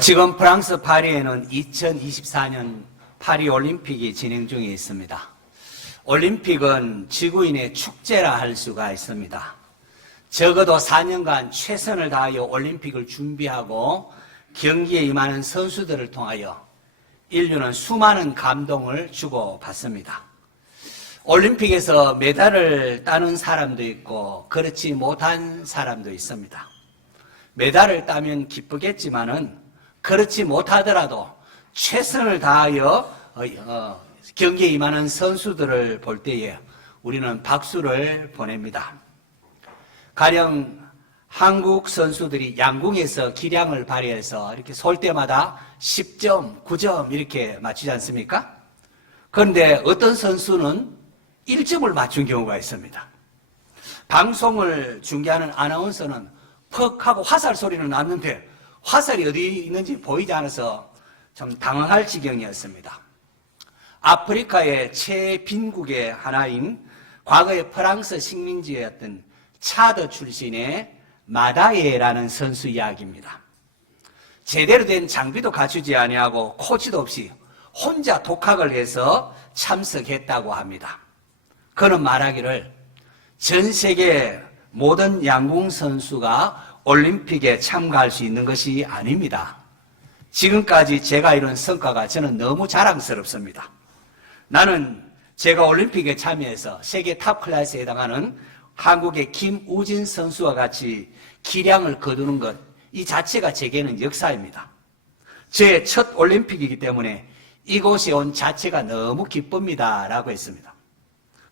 지금 프랑스 파리에는 2024년 파리 올림픽이 진행 중에 있습니다. 올림픽은 지구인의 축제라 할 수가 있습니다. 적어도 4년간 최선을 다하여 올림픽을 준비하고 경기에 임하는 선수들을 통하여 인류는 수많은 감동을 주고받습니다. 올림픽에서 메달을 따는 사람도 있고 그렇지 못한 사람도 있습니다. 메달을 따면 기쁘겠지만은 그렇지 못하더라도 최선을 다하여 경기에 임하는 선수들을 볼 때에 우리는 박수를 보냅니다. 가령 한국 선수들이 양궁에서 기량을 발휘해서 이렇게 쏠 때마다 10점, 9점 이렇게 맞추지 않습니까? 그런데 어떤 선수는 1점을 맞춘 경우가 있습니다. 방송을 중계하는 아나운서는 퍽 하고 화살 소리는 났는데 화살이 어디 있는지 보이지 않아서 좀 당황할 지경이었습니다. 아프리카의 최빈국의 하나인 과거의 프랑스 식민지였던 차드 출신의 마다예라는 선수 이야기입니다. 제대로 된 장비도 갖추지 아니하고 코치도 없이 혼자 독학을 해서 참석했다고 합니다. 그는 말하기를 전 세계 모든 양궁 선수가 올림픽에 참가할 수 있는 것이 아닙니다. 지금까지 제가 이룬 성과가 저는 너무 자랑스럽습니다. 나는 제가 올림픽에 참여해서 세계 탑 클래스에 해당하는 한국의 김우진 선수와 같이 기량을 거두는 것, 이 자체가 제게는 역사입니다. 제 첫 올림픽이기 때문에 이곳에 온 자체가 너무 기쁩니다. 라고 했습니다.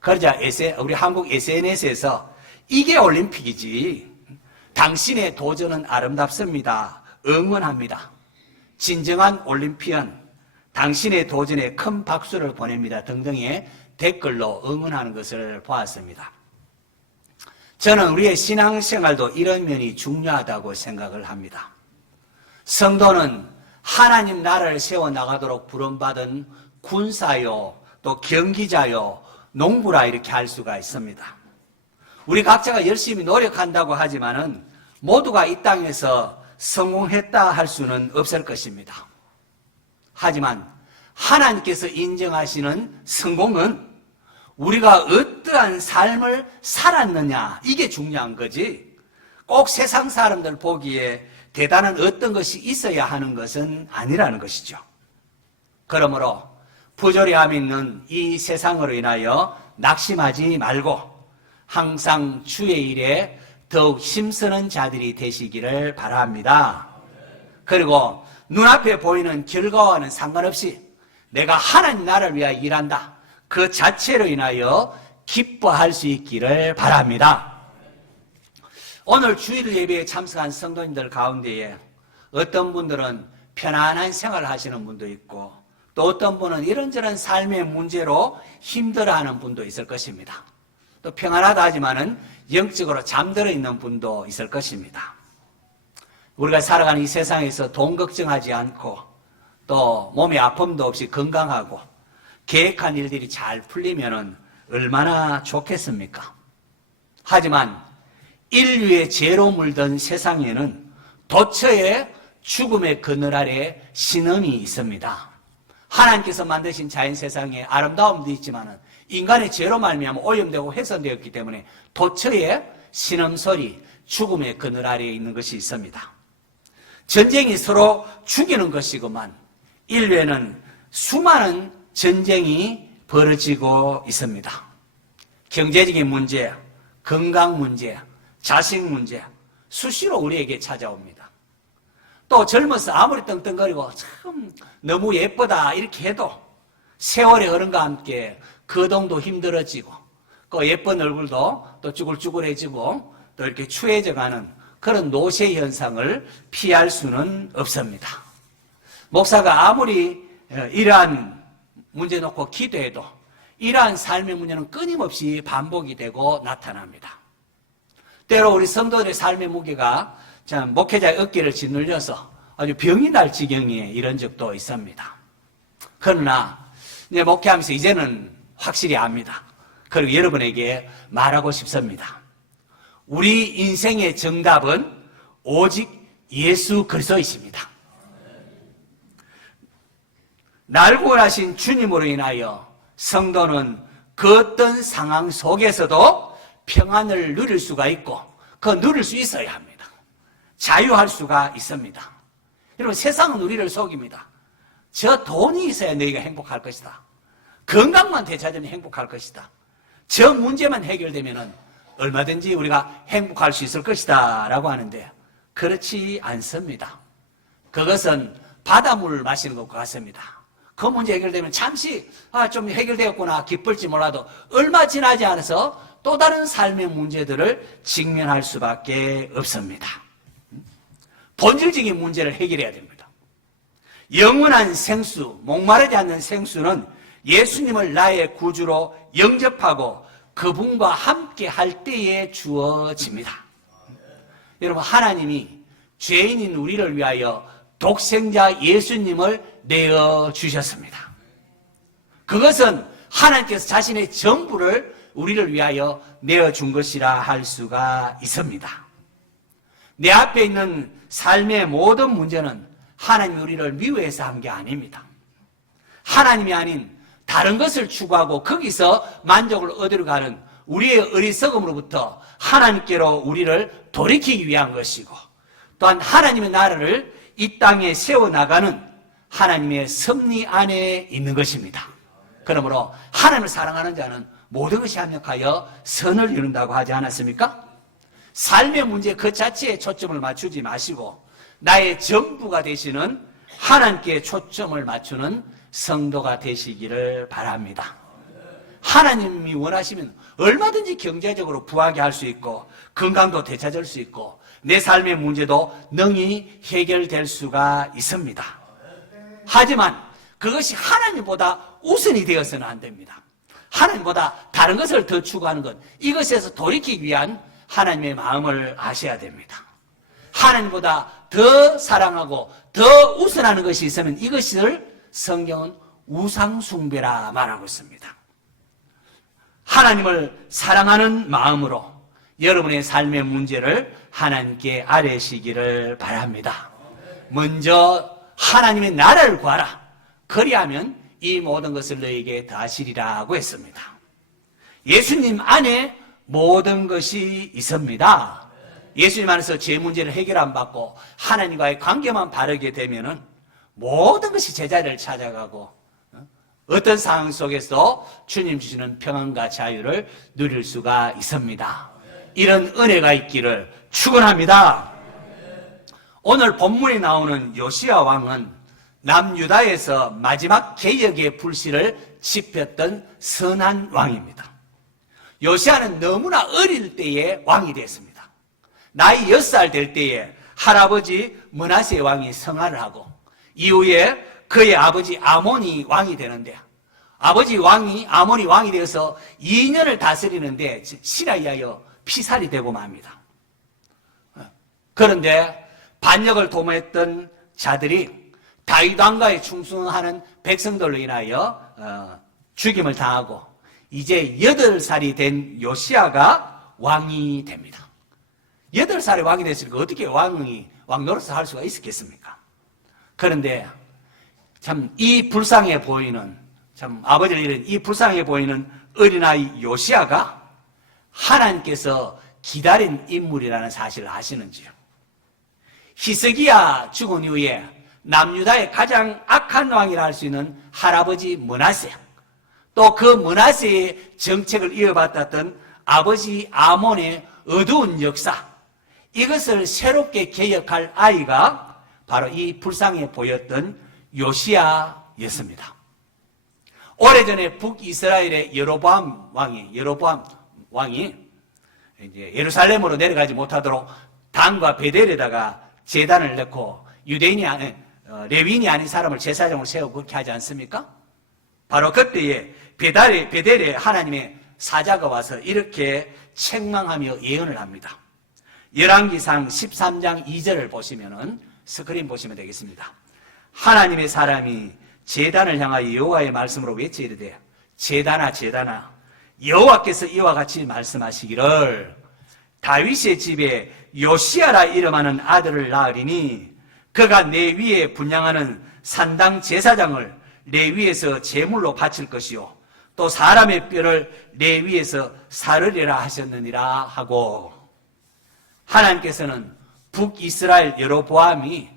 그러자 우리 한국 SNS에서 이게 올림픽이지. 당신의 도전은 아름답습니다. 응원합니다. 진정한 올림피언, 당신의 도전에 큰 박수를 보냅니다. 등등의 댓글로 응원하는 것을 보았습니다. 저는 우리의 신앙생활도 이런 면이 중요하다고 생각을 합니다. 성도는 하나님 나라를 세워나가도록 부름받은 군사요, 또 경기자요, 농부라 이렇게 할 수가 있습니다. 우리 각자가 열심히 노력한다고 하지만은 모두가 이 땅에서 성공했다 할 수는 없을 것입니다. 하지만 하나님께서 인정하시는 성공은 우리가 어떠한 삶을 살았느냐, 이게 중요한 거지. 꼭 세상 사람들 보기에 대단한 어떤 것이 있어야 하는 것은 아니라는 것이죠. 그러므로 부조리함 있는 이 세상으로 인하여 낙심하지 말고 항상 주의 일에 더욱 힘쓰는 자들이 되시기를 바랍니다. 그리고 눈앞에 보이는 결과와는 상관없이 내가 하나님 나라를 위하여 일한다, 그 자체로 인하여 기뻐할 수 있기를 바랍니다. 오늘 주일 예배에 참석한 성도님들 가운데에 어떤 분들은 편안한 생활을 하시는 분도 있고 또 어떤 분은 이런저런 삶의 문제로 힘들어하는 분도 있을 것입니다. 또 평안하다 하지만은 영적으로 잠들어 있는 분도 있을 것입니다. 우리가 살아가는 이 세상에서 돈 걱정하지 않고 또 몸에 아픔도 없이 건강하고 계획한 일들이 잘 풀리면은 얼마나 좋겠습니까? 하지만 인류의 죄로 물든 세상에는 도처에 죽음의 그늘 아래 신음이 있습니다. 하나님께서 만드신 자연 세상에 아름다움도 있지만은 인간의 죄로 말미암아 오염되고 훼손되었기 때문에 도처에 신음소리, 죽음의 그늘 아래에 있는 것이 있습니다. 전쟁이 서로 죽이는 것이구만 인류에는 수많은 전쟁이 벌어지고 있습니다. 경제적인 문제, 건강 문제, 자식 문제 수시로 우리에게 찾아옵니다. 또 젊어서 아무리 떵떵거리고 참 너무 예쁘다 이렇게 해도 세월의 흐름과 함께 거동도 힘들어지고 그 예쁜 얼굴도 또 쭈글쭈글해지고 또 이렇게 추해져가는 그런 노쇠 현상을 피할 수는 없습니다. 목사가 아무리 이러한 문제 놓고 기도해도 이러한 삶의 문제는 끊임없이 반복이 되고 나타납니다. 때로 우리 성도들의 삶의 무게가 참 목회자의 어깨를 짓눌려서 아주 병이 날 지경에 이런 적도 있습니다. 그러나 이제 목회하면서 이제는 확실히 압니다. 그리고 여러분에게 말하고 싶습니다. 우리 인생의 정답은 오직 예수 그리스도이십니다. 날 구원하신 주님으로 인하여 성도는 그 어떤 상황 속에서도 평안을 누릴 수가 있고 그 누릴 수 있어야 합니다. 자유할 수가 있습니다. 여러분, 세상은 우리를 속입니다. 저 돈이 있어야 너희가 행복할 것이다. 건강만 되찾으면 행복할 것이다. 저 문제만 해결되면 얼마든지 우리가 행복할 수 있을 것이다 라고 하는데 그렇지 않습니다. 그것은 바닷물을 마시는 것과 같습니다. 그 문제 해결되면 잠시 좀 해결되었구나 기쁠지 몰라도 얼마 지나지 않아서 또 다른 삶의 문제들을 직면할 수밖에 없습니다. 본질적인 문제를 해결해야 됩니다. 영원한 생수, 목마르지 않는 생수는 예수님을 나의 구주로 영접하고 그분과 함께 할 때에 주어집니다. 여러분, 하나님이 죄인인 우리를 위하여 독생자 예수님을 내어주셨습니다. 그것은 하나님께서 자신의 전부를 우리를 위하여 내어준 것이라 할 수가 있습니다. 내 앞에 있는 삶의 모든 문제는 하나님이 우리를 미워해서 한 게 아닙니다. 하나님이 아닌 다른 것을 추구하고 거기서 만족을 얻으려 가는 우리의 어리석음으로부터 하나님께로 우리를 돌이키기 위한 것이고 또한 하나님의 나라를 이 땅에 세워나가는 하나님의 섭리 안에 있는 것입니다. 그러므로 하나님을 사랑하는 자는 모든 것이 합력하여 선을 이룬다고 하지 않았습니까? 삶의 문제 그 자체에 초점을 맞추지 마시고 나의 전부가 되시는 하나님께 초점을 맞추는 성도가 되시기를 바랍니다. 하나님이 원하시면 얼마든지 경제적으로 부하게 할 수 있고 건강도 되찾을 수 있고 내 삶의 문제도 능히 해결될 수가 있습니다. 하지만 그것이 하나님보다 우선이 되어서는 안 됩니다. 하나님보다 다른 것을 더 추구하는 것, 이것에서 돌이키기 위한 하나님의 마음을 아셔야 됩니다. 하나님보다 더 사랑하고 더 우선하는 것이 있으면 이것을 성경은 우상숭배라 말하고 있습니다. 하나님을 사랑하는 마음으로 여러분의 삶의 문제를 하나님께 아뢰시기를 바랍니다. 먼저 하나님의 나라를 구하라. 그리하면 이 모든 것을 너에게 더하시리라고 했습니다. 예수님 안에 모든 것이 있습니다. 예수님 안에서 제 문제를 해결 안 받고 하나님과의 관계만 바르게 되면은 모든 것이 제자리를 찾아가고 어떤 상황 속에서 주님 주시는 평안과 자유를 누릴 수가 있습니다. 이런 은혜가 있기를 축원합니다. 오늘 본문에 나오는 요시야 왕은 남유다에서 마지막 개혁의 불씨를 지폈던 선한 왕입니다. 요시야는 너무나 어릴 때에 왕이 됐습니다. 나이 6살 될 때에 할아버지 므낫세 왕이 성화를 하고 이후에 그의 아버지 아몬이 왕이 되는데 아몬이 왕이 되어서 2년을 다스리는데 신하에 의하여 피살이 되고 맙니다. 그런데 반역을 도모했던 자들이 다윗 왕가에 충성하는 백성들로 인하여 죽임을 당하고 이제 8살이 된 요시야가 왕이 됩니다. 8살에 왕이 됐으니까 어떻게 왕 노릇을 할 수가 있었겠습니까? 그런데 참 이 불쌍해 보이는 아버지를 잃은 이 불쌍해 보이는 어린아이 요시야가 하나님께서 기다린 인물이라는 사실을 아시는지요? 히스기야 죽은 이후에 남유다의 가장 악한 왕이라 할 수 있는 할아버지 므낫세, 또 그 므낫세의 정책을 이어받았던 아버지 아몬의 어두운 역사, 이것을 새롭게 개혁할 아이가 바로 이 불쌍해 보였던 요시야였습니다. 오래전에 북이스라엘의 여로보암 왕이 이제 예루살렘으로 내려가지 못하도록 단과 베델에다가 제단을 넣고 레위인이 아닌 사람을 제사장으로 세우고 그렇게 하지 않습니까? 바로 그때에 베델에 하나님의 사자가 와서 이렇게 책망하며 예언을 합니다. 열왕기상 13장 2절을 보시면은 스크린 보시면 되겠습니다. 하나님의 사람이 제단을 향하여 여호와의 말씀으로 외치이르되 제단아 제단아 여호와께서 이와 같이 말씀하시기를 다윗의 집에 요시야라 이름하는 아들을 낳으리니 그가 내 위에 분향하는 산당 제사장을 레위에서 제물로 바칠 것이요 또 사람의 뼈를 레위에서 사르리라 하셨느니라 하고, 하나님께서는 북이스라엘 여로보암이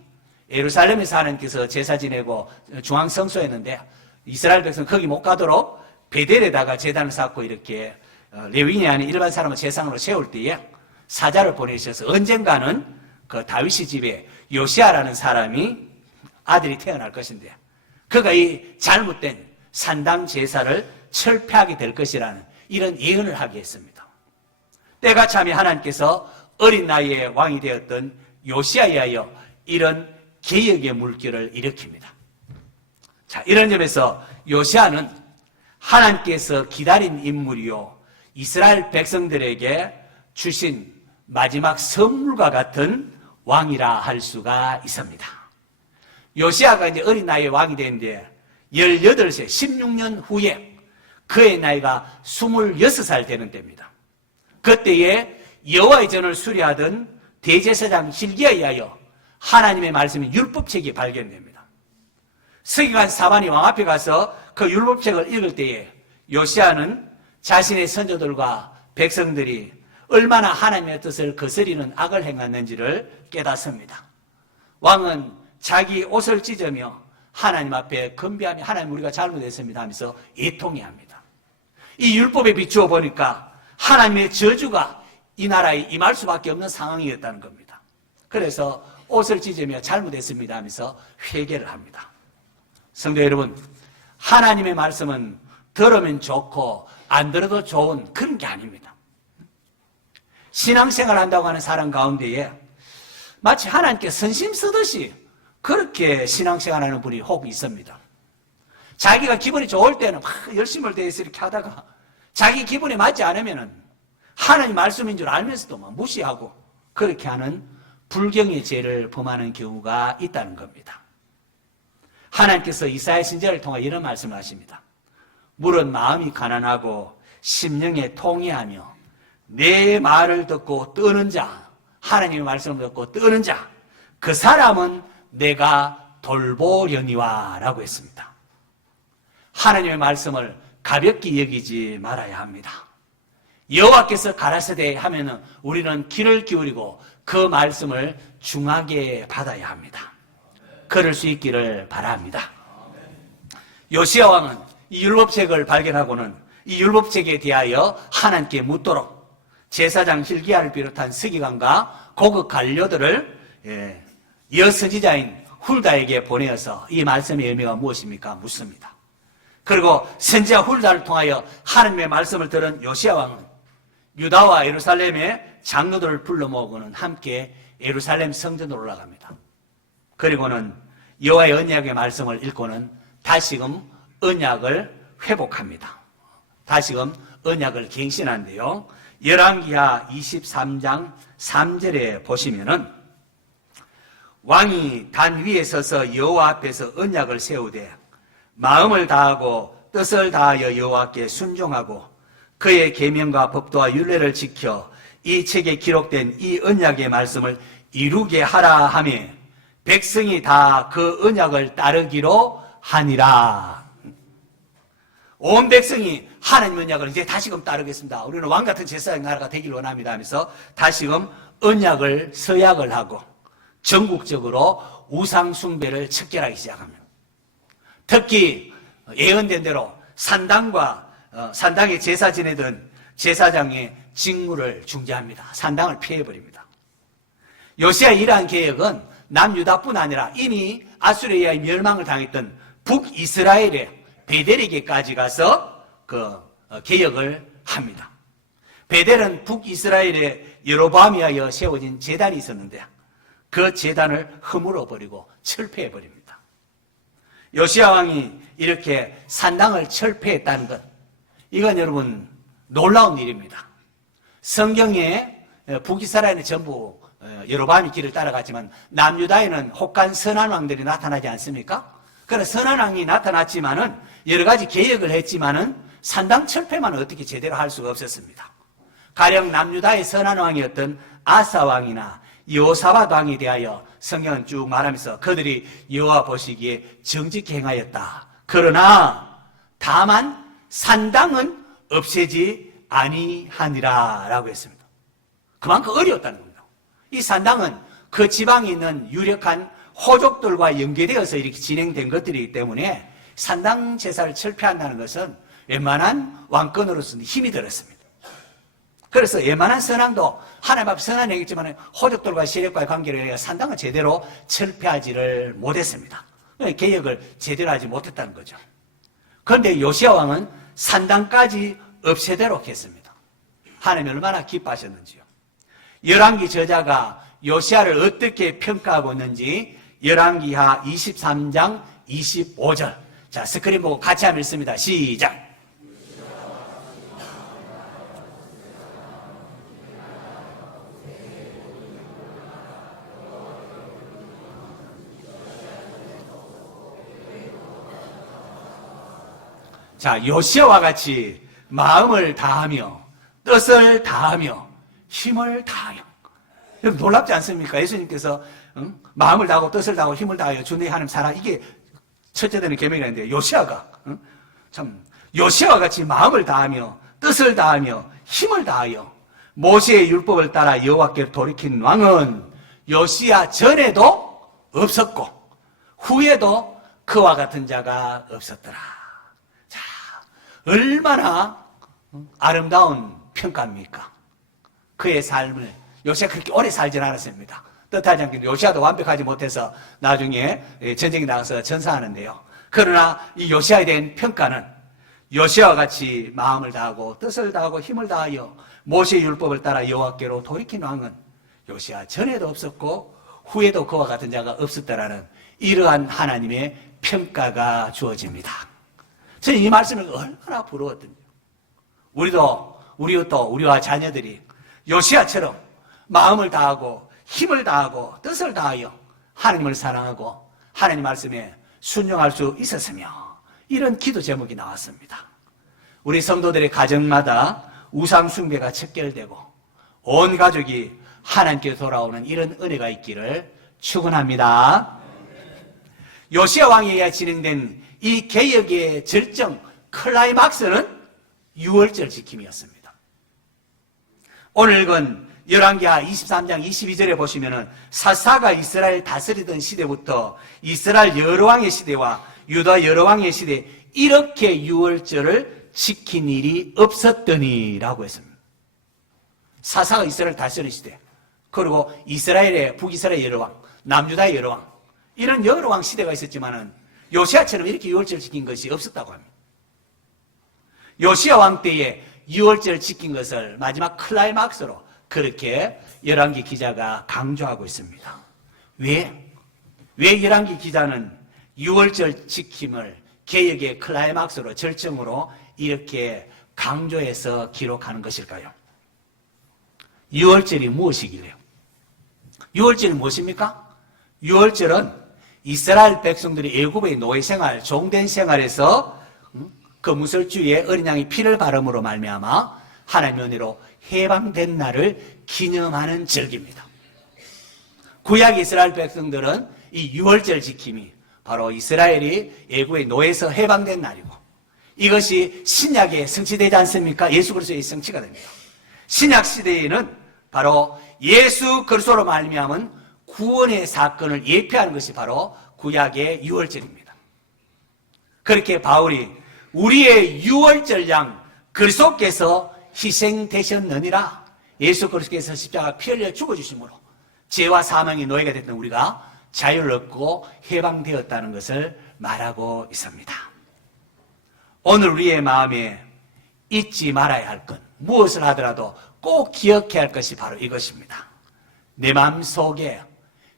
예루살렘에서 하나님께서 제사 지내고 중앙성소였는데 이스라엘 백성 거기 못 가도록 베델에다가 제단을 쌓고 이렇게 레위인이 아닌 일반 사람을 제사장으로 세울 때에 사자를 보내셔서 언젠가는 그 다윗의 집에 요시아라는 사람이 아들이 태어날 것인데 그가 이 잘못된 산당 제사를 철폐하게 될 것이라는 이런 예언을 하게 했습니다. 때가 참에 하나님께서 어린 나이에 왕이 되었던 요시아에 하여 이런 개혁의 물결을 일으킵니다. 자, 이런 점에서 요시아는 하나님께서 기다린 인물이요 이스라엘 백성들에게 주신 마지막 선물과 같은 왕이라 할 수가 있습니다. 요시아가 이제 어린 나이에 왕이 되는데 18세, 16년 후에 그의 나이가 26살 되는 때입니다. 그때에 여호와의 전을 수리하던 대제사장 hil기야에 의하여 하나님의 말씀이 율법책이 발견됩니다. 서기관 사반이 왕 앞에 가서 그 율법책을 읽을 때에 요시아는 자신의 선조들과 백성들이 얼마나 하나님의 뜻을 거스리는 악을 행했는지를 깨닫습니다. 왕은 자기 옷을 찢으며 하나님 앞에 건배하며 하나님 우리가 잘못했습니다 하면서 애통해 합니다. 이 율법에 비추어 보니까 하나님의 저주가 이 나라에 임할 수밖에 없는 상황이었다는 겁니다. 그래서 옷을 찢으며 잘못했습니다 하면서 회개를 합니다. 성도 여러분, 하나님의 말씀은 들으면 좋고 안 들어도 좋은 그런 게 아닙니다. 신앙생활 한다고 하는 사람 가운데에 마치 하나님께 선심 쓰듯이 그렇게 신앙생활하는 분이 혹 있습니다. 자기가 기분이 좋을 때는 막 열심을 다해서 이렇게 하다가 자기 기분에 맞지 않으면은 하나님 말씀인 줄 알면서도 막 무시하고 그렇게 하는 불경의 죄를 범하는 경우가 있다는 겁니다. 하나님께서 이사야 선지자를 통해 이런 말씀을 하십니다. 물은 마음이 가난하고 심령에 통회하며 내 말을 듣고 뜨는 자, 하나님의 말씀을 듣고 뜨는 자, 그 사람은 내가 돌보려니와 라고 했습니다. 하나님의 말씀을 가볍게 여기지 말아야 합니다. 여호와께서 가라사대 하면은 우리는 귀를 기울이고 그 말씀을 중하게 받아야 합니다. 그럴 수 있기를 바랍니다. 요시야 왕은 이 율법책을 발견하고는 이 율법책에 대하여 하나님께 묻도록 제사장 hil기야를 비롯한 서기관과 고급 관료들을 여선지자인 훌다에게 보내어서 이 말씀의 의미가 무엇입니까? 묻습니다. 그리고 선지자 훌다를 통하여 하나님의 말씀을 들은 요시야 왕은 유다와 예루살렘의 장로들을 불러 모으고는 함께 예루살렘 성전으로 올라갑니다. 그리고는 여호와의 언약의 말씀을 읽고는 다시금 언약을 회복합니다. 다시금 언약을 갱신한데요. 열왕기하 23장 3절에 보시면은 왕이 단 위에 서서 여호와 앞에서 언약을 세우되 마음을 다하고 뜻을 다하여 여호와께 순종하고 그의 계명과 법도와 율례를 지켜 이 책에 기록된 이 언약의 말씀을 이루게 하라 하며 백성이 다 그 언약을 따르기로 하니라. 온 백성이 하나님 언약을 이제 다시금 따르겠습니다. 우리는 왕같은 제사장 나라가 되길 원합니다 하면서 다시금 언약을 서약을 하고 전국적으로 우상 숭배를 척결하기 시작합니다. 특히 예언된 대로 산당에 제사 지내던 제사장의 직무를 중지합니다. 산당을 피해버립니다. 요시아의 이러한 개혁은 남유다뿐 아니라 이미 아수르에 멸망을 당했던 북이스라엘의 베델에게까지 가서 개혁을 합니다. 베델은 북이스라엘의 여로보암에 의하여 세워진 제단이 있었는데 그 제단을 허물어버리고 철폐해버립니다. 요시야 왕이 이렇게 산당을 철폐했다는 것, 이건 여러분 놀라운 일입니다. 성경에 북이스라엘은 전부 여로보암의 길을 따라갔지만 남유다에는 혹한 선한 왕들이 나타나지 않습니까? 그러나 선한 왕이 나타났지만은 여러 가지 개혁을 했지만은 산당 철폐만 어떻게 제대로 할 수가 없었습니다. 가령 남유다의 선한 왕이었던 아사 왕이나 여호사밧 왕에 대하여 성경은 쭉 말하면서 그들이 여호와 보시기에 정직히 행하였다, 그러나 다만 산당은 없애지 아니하니라 라고 했습니다. 그만큼 어려웠다는 겁니다. 이 산당은 그 지방에 있는 유력한 호족들과 연계되어서 이렇게 진행된 것들이기 때문에 산당 제사를 철폐한다는 것은 웬만한 왕권으로서는 힘이 들었습니다. 그래서 웬만한 선왕도 하나님 앞에 선한 얘기지만 호족들과 세력과의 관계를 해야 산당을 제대로 철폐하지를 못했습니다. 개혁을 제대로 하지 못했다는 거죠. 그런데 요시야 왕은 산당까지 없애도록 했습니다. 하나님이 얼마나 기뻐하셨는지요. 열왕기 저자가 요시야를 어떻게 평가하고 있는지 열왕기하 23장 25절. 자, 스크린 보고 같이 한번 읽습니다. 시작. 자, 요시야와 같이 마음을 다하며 뜻을 다하며 힘을 다하여. 여러분 놀랍지 않습니까? 예수님께서 마음을 다하고 뜻을 다하고 힘을 다하여 주 내 하나님 사랑, 이게 첫째 되는 계명이라는데 요시야가 참 요시야와 같이 마음을 다하며 뜻을 다하며 힘을 다하여 모세의 율법을 따라 여호와께로 돌이킨 왕은 요시야 전에도 없었고 후에도 그와 같은 자가 없었더라. 자, 얼마나 아름다운 평가입니까? 그의 삶을 요시야가 그렇게 오래 살진 않았습니다. 뜻하지 않게 요시야도 완벽하지 못해서 나중에 전쟁에 나가서 전사하는데요. 그러나 이 요시야에 대한 평가는 요시야와 같이 마음을 다하고 뜻을 다하고 힘을 다하여 모세의 율법을 따라 여호와께로 돌이킨 왕은 요시야 전에도 없었고 후에도 그와 같은 자가 없었다라는 이러한 하나님의 평가가 주어집니다. 저는 이 말씀을 얼마나 부러웠던지. 우리와 자녀들이 요시야처럼 마음을 다하고 힘을 다하고 뜻을 다하여 하나님을 사랑하고 하나님 말씀에 순종할 수 있었으며 이런 기도 제목이 나왔습니다. 우리 성도들의 가정마다 우상 숭배가 척결되고 온 가족이 하나님께 돌아오는 이런 은혜가 있기를 축원합니다. 요시야 왕에 의해 진행된 이 개혁의 절정 클라이막스는 유월절 지킴이었습니다. 오늘 읽은 열왕기하 23장 22절에 보시면은 사사가 이스라엘 다스리던 시대부터 이스라엘 여러 왕의 시대와 유다 여러 왕의 시대 이렇게 유월절을 지킨 일이 없었더니라고 했습니다. 사사가 이스라엘 다스리던 시대, 그리고 이스라엘의 북이스라엘 여러 왕, 남유다의 여러 왕, 이런 여러 왕 시대가 있었지만은 요시야처럼 이렇게 유월절을 지킨 것이 없었다고 합니다. 요시야 왕 때에 유월절 지킨 것을 마지막 클라이막스로 그렇게 열왕기 기자가 강조하고 있습니다. 왜 열왕기 기자는 유월절 지킴을 개혁의 클라이막스로 절정으로 이렇게 강조해서 기록하는 것일까요? 유월절이 무엇이길래요? 유월절이 무엇입니까? 유월절은 이스라엘 백성들이 애굽의 노예생활, 종된 생활에서 그 무설주에 어린 양의 피를 바름으로 말미암아 하나님의 은혜로 해방된 날을 기념하는 절기입니다. 구약 이스라엘 백성들은 이 유월절 지킴이 바로 이스라엘이 애굽의 노예에서 해방된 날이고 이것이 신약에 성취되지 않습니까? 예수 그리스도의 성취가 됩니다. 신약 시대에는 바로 예수 그리스도로 말미암은 구원의 사건을 예표하는 것이 바로 구약의 유월절입니다. 그렇게 바울이 우리의 유월절 양 그리스도께서 희생되셨느니라, 예수 그리스도께서 십자가 피 흘려 죽어주심으로 죄와 사망의 노예가 됐던 우리가 자유를 얻고 해방되었다는 것을 말하고 있습니다. 오늘 우리의 마음에 잊지 말아야 할 것, 무엇을 하더라도 꼭 기억해야 할 것이 바로 이것입니다. 내 마음 속에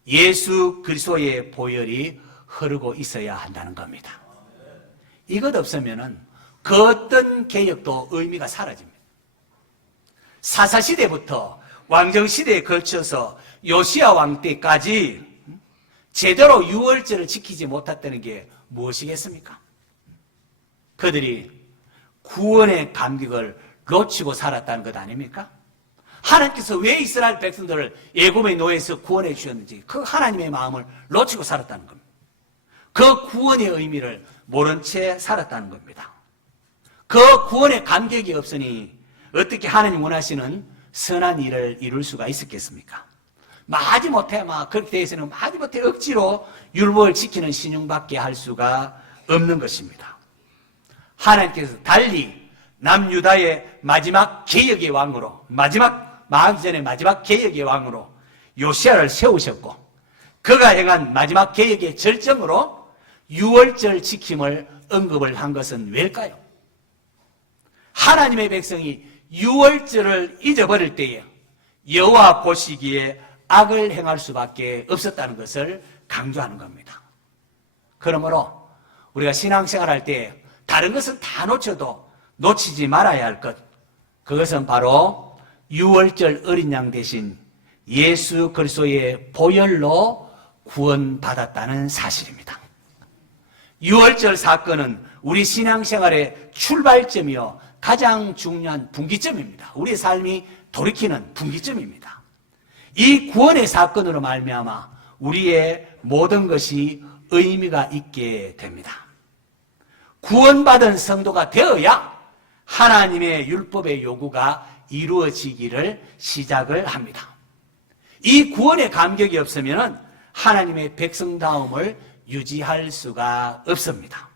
예수 그리스도의 보혈이 흐르고 있어야 한다는 겁니다. 이것 없으면은 그 어떤 개혁도 의미가 사라집니다. 사사시대부터 왕정시대에 걸쳐서 요시야 왕 때까지 제대로 유월절을 지키지 못했다는 게 무엇이겠습니까? 그들이 구원의 감격을 놓치고 살았다는 것 아닙니까? 하나님께서 왜 이스라엘 백성들을 애굽의 노예에서 구원해 주셨는지 그 하나님의 마음을 놓치고 살았다는 겁니다. 그 구원의 의미를 모른 채 살았다는 겁니다. 그 구원의 감격이 없으니 어떻게 하나님 원하시는 선한 일을 이룰 수가 있었겠습니까? 마지못해 그렇게 되어서는 마지못해 억지로 율법을 지키는 신용밖에 할 수가 없는 것입니다. 하나님께서 달리 남유다의 마지막 개혁의 왕으로, 망하기 전에 마지막 개혁의 왕으로 요시야를 세우셨고, 그가 행한 마지막 개혁의 절정으로 유월절 지킴을 언급을 한 것은 왜일까요? 하나님의 백성이 유월절을 잊어버릴 때에 여호와 보시기에 악을 행할 수밖에 없었다는 것을 강조하는 겁니다. 그러므로 우리가 신앙생활할 때 다른 것은 다 놓쳐도 놓치지 말아야 할 것, 그것은 바로 유월절 어린 양 대신 예수 그리스도의 보혈로 구원받았다는 사실입니다. 유월절 사건은 우리 신앙생활의 출발점이요 가장 중요한 분기점입니다. 우리의 삶이 돌이키는 분기점입니다. 이 구원의 사건으로 말미암아 우리의 모든 것이 의미가 있게 됩니다. 구원받은 성도가 되어야 하나님의 율법의 요구가 이루어지기를 시작을 합니다. 이 구원의 감격이 없으면 하나님의 백성다움을 유지할 수가 없습니다.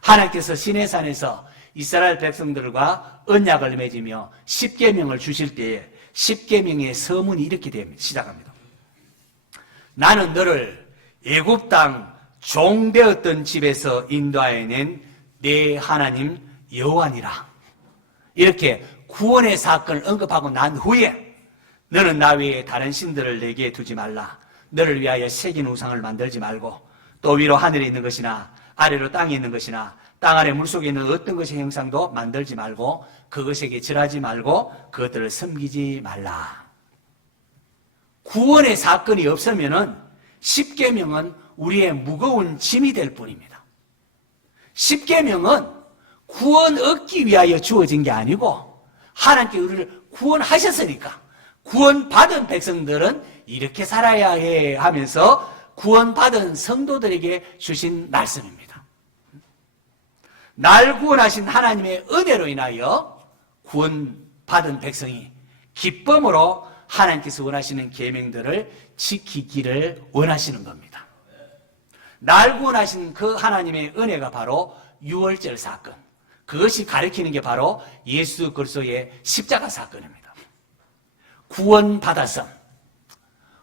하나님께서 시내산에서 이스라엘 백성들과 언약을 맺으며 십계명을 주실 때에 십계명의 서문이 이렇게 됩니다. 시작합니다. 나는 너를 애굽 땅 종되었던 집에서 인도하여 낸 내 하나님 여호와니라. 이렇게 구원의 사건을 언급하고 난 후에 너는 나 외에 다른 신들을 내게 두지 말라. 너를 위하여 새긴 우상을 만들지 말고 또 위로 하늘에 있는 것이나 아래로 땅에 있는 것이나 땅 아래 물속에 있는 어떤 것의 형상도 만들지 말고 그것에게 절하지 말고 그것들을 섬기지 말라. 구원의 사건이 없으면은 십계명은 우리의 무거운 짐이 될 뿐입니다. 십계명은 구원 얻기 위하여 주어진 게 아니고 하나님께 우리를 구원하셨으니까 구원받은 백성들은 이렇게 살아야 해 하면서 구원받은 성도들에게 주신 말씀입니다. 날 구원하신 하나님의 은혜로 인하여 구원받은 백성이 기쁨으로 하나님께서 원하시는 계명들을 지키기를 원하시는 겁니다. 날 구원하신 그 하나님의 은혜가 바로 유월절 사건, 그것이 가리키는 게 바로 예수 그리스도의 십자가 사건입니다. 구원받았음.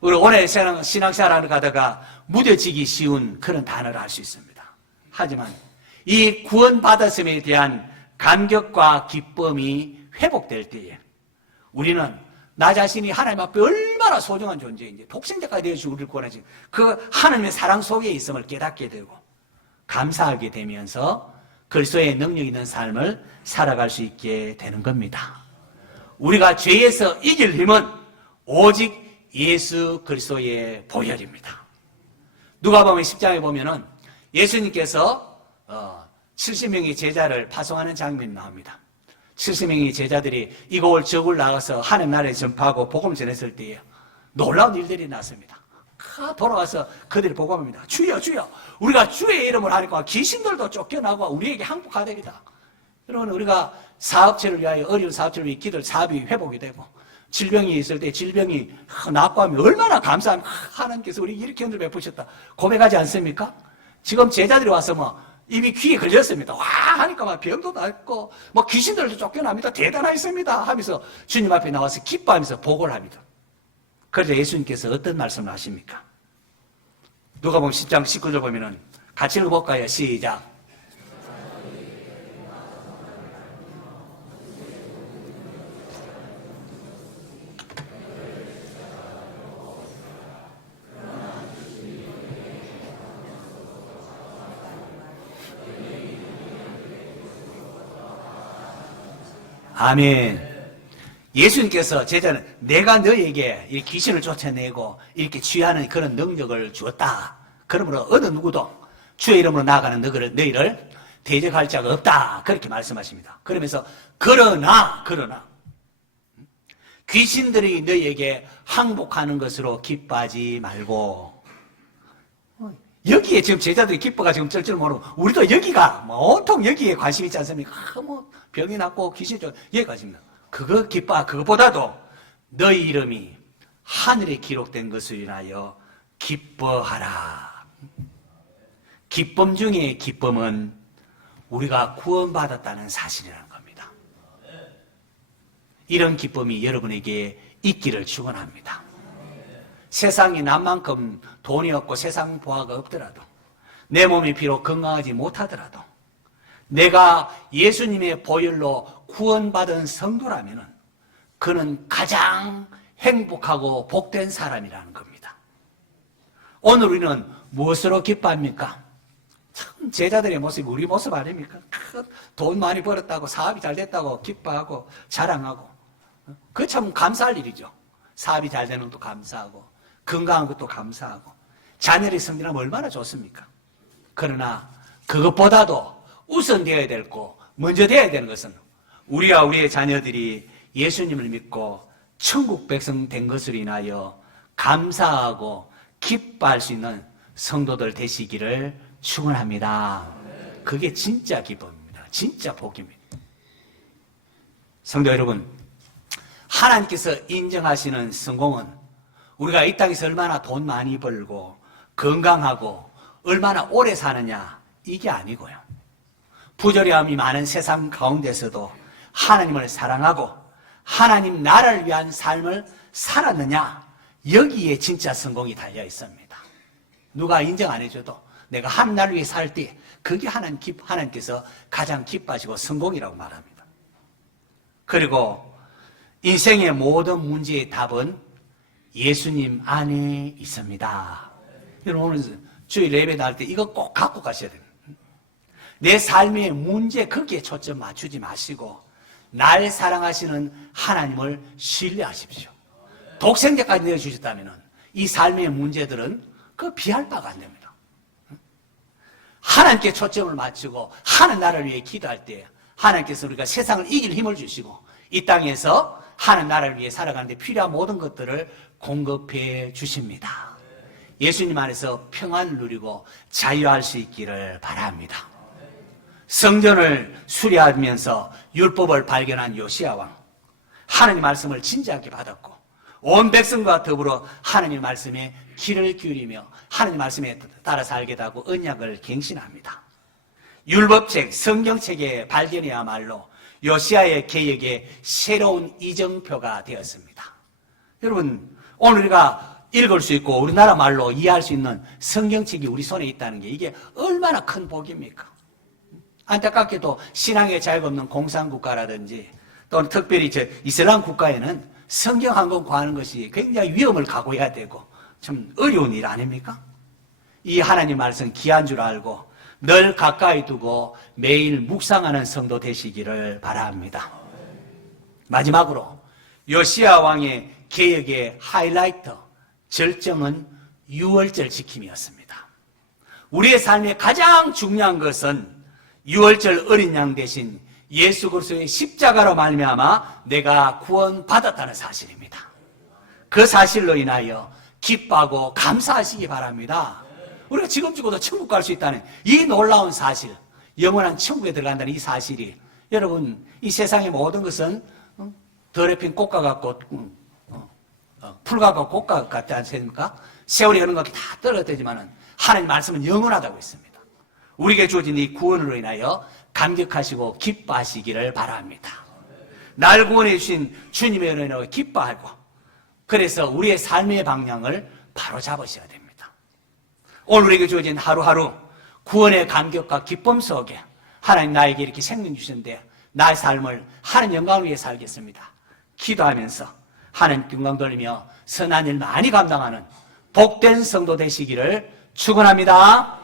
우리 오늘 신앙생활을 가다가 무뎌지기 쉬운 그런 단어를 할 수 있습니다. 하지만 이 구원받았음에 대한 감격과 기쁨이 회복될 때에 우리는 나 자신이 하나님 앞에 얼마나 소중한 존재인지, 독생자까지 되어주시고 우리를 구원하신 그 하나님의 사랑 속에 있음을 깨닫게 되고 감사하게 되면서 그리스도의 능력 있는 삶을 살아갈 수 있게 되는 겁니다. 우리가 죄에서 이길 힘은 오직 예수 그리스도의 보혈입니다. 누가복음 10장에 보면은 예수님께서 70명의 제자를 파송하는 장면이 나옵니다. 70명의 제자들이 이곳 저곳 나가서 하는 나라에 전파하고 복음 전했을 때에 놀라운 일들이 났습니다. 돌아와서 그들이 복음합니다. 주여 주여, 우리가 주의 이름을 하니까 귀신들도 쫓겨나고 우리에게 항복하되리다. 그러면 우리가 사업체를 위하여, 어려운 사업체를 위해 기도를 사업이 회복이 되고 질병이 있을 때 질병이 낫고 하면 얼마나 감사한, 하나님께서 우리 이렇게 은혜를 베푸셨다 고백하지 않습니까? 지금 제자들이 와서 입이 귀에 걸렸습니다. 와 하니까 병도 낫고 귀신들도 쫓겨납니다. 대단하십니다 하면서 주님 앞에 나와서 기뻐하면서 보고를 합니다. 그래서 예수님께서 어떤 말씀을 하십니까? 누가복음 10장 19절 보면은 같이 읽어볼까요? 시작. 아멘. 예수님께서 제자는 내가 너에게 이 귀신을 쫓아내고 이렇게 취하는 그런 능력을 주었다. 그러므로 어느 누구도 주의 이름으로 나아가는 너희를 대적할 자가 없다. 그렇게 말씀하십니다. 그러면서 그러나 귀신들이 너희에게 항복하는 것으로 기뻐하지 말고, 여기에 지금 제자들이 기뻐가 지금 쩔쩔 모르고, 우리도 여기가, 온통 여기에 관심 있지 않습니까? 병이 낫고 귀신이 좀, 여기까지입니다. 그거 기뻐, 그것보다도 너희 이름이 하늘에 기록된 것을 인하여 기뻐하라. 기쁨 중에 기쁨은 우리가 구원받았다는 사실이라는 겁니다. 이런 기쁨이 여러분에게 있기를 축원합니다. 세상이 남만큼 돈이 없고 세상 보화가 없더라도, 내 몸이 비록 건강하지 못하더라도, 내가 예수님의 보혈로 구원받은 성도라면 그는 가장 행복하고 복된 사람이라는 겁니다. 오늘 우리는 무엇으로 기뻐합니까? 참 제자들의 모습이 우리 모습 아닙니까? 돈 많이 벌었다고, 사업이 잘 됐다고 기뻐하고 자랑하고, 그 참 감사할 일이죠. 사업이 잘 되는 것도 감사하고, 건강한 것도 감사하고, 자녀의 성장하면 얼마나 좋습니까? 그러나 그것보다도 우선되어야 되고 먼저 되어야 되는 것은 우리와 우리의 자녀들이 예수님을 믿고 천국 백성 된 것을 인하여 감사하고 기뻐할 수 있는 성도들 되시기를 축원합니다. 그게 진짜 기쁨입니다. 진짜 복입니다. 성도 여러분, 하나님께서 인정하시는 성공은 우리가 이 땅에서 얼마나 돈 많이 벌고 건강하고 얼마나 오래 사느냐, 이게 아니고요. 부조리함이 많은 세상 가운데서도 하나님을 사랑하고 하나님 나라를 위한 삶을 살았느냐, 여기에 진짜 성공이 달려 있습니다. 누가 인정 안 해줘도 내가 하나님 나라를 위해 살 때 그게 하나님께서 가장 기뻐하시고 성공이라고 말합니다. 그리고 인생의 모든 문제의 답은 예수님 안에 있습니다. 여러분, 오늘 주일 예배 나갈 때 이거 꼭 갖고 가셔야 됩니다. 내 삶의 문제 거기에 초점 맞추지 마시고 날 사랑하시는 하나님을 신뢰하십시오. 독생자까지 내어주셨다면 이 삶의 문제들은 그 비할 바가 안 됩니다. 하나님께 초점을 맞추고 하나님 나라를 위해 기도할 때 하나님께서 우리가 세상을 이길 힘을 주시고 이 땅에서 하나님 나라를 위해 살아가는데 필요한 모든 것들을 공급해 주십니다. 예수님 안에서 평안을 누리고 자유할 수 있기를 바랍니다. 성전을 수리하면서 율법을 발견한 요시야 왕, 하나님 말씀을 진지하게 받았고 온 백성과 더불어 하나님 말씀에 귀를 기울이며 하나님 말씀에 따라 살게 되고 언약을 갱신합니다. 율법책, 성경책의 발견이야말로 요시야의 개혁의 새로운 이정표가 되었습니다. 여러분, 오늘 우리가 읽을 수 있고 우리나라 말로 이해할 수 있는 성경책이 우리 손에 있다는 게 이게 얼마나 큰 복입니까? 안타깝게도 신앙의 자유가 없는 공산국가라든지 또는 특별히 이슬람 국가에는 성경 한 권 구하는 것이 굉장히 위험을 각오해야 되고 좀 어려운 일 아닙니까? 이 하나님 말씀 귀한 줄 알고 늘 가까이 두고 매일 묵상하는 성도 되시기를 바랍니다. 마지막으로 요시야 왕의 개혁의 하이라이트, 절정은 유월절 지킴이었습니다. 우리의 삶의 가장 중요한 것은 유월절 어린 양 대신 예수 그리스도의 십자가로 말미암아 내가 구원받았다는 사실입니다. 그 사실로 인하여 기뻐하고 감사하시기 바랍니다. 우리가 지금 죽어도 천국 갈 수 있다는 이 놀라운 사실, 영원한 천국에 들어간다는 이 사실이, 여러분, 이 세상의 모든 것은 더럽힌 꽃과 같고 풀과 같고 꽃과 같지 않습니까? 세월이 흐르는 것이 다 떨어뜨리지만 하나님 말씀은 영원하다고 했습니다. 우리에게 주어진 이 구원으로 인하여 감격하시고 기뻐하시기를 바랍니다. 날 구원해 주신 주님의 은혜로 기뻐하고, 그래서 우리의 삶의 방향을 바로 잡으셔야 됩니다. 오늘 우리에게 주어진 하루하루 구원의 감격과 기쁨 속에 하나님 나에게 이렇게 생명 주셨는데 나의 삶을 하나님 영광을 위해 살겠습니다. 기도하면서 하나님 영광 돌리며 선한 일 많이 감당하는 복된 성도 되시기를 축원합니다.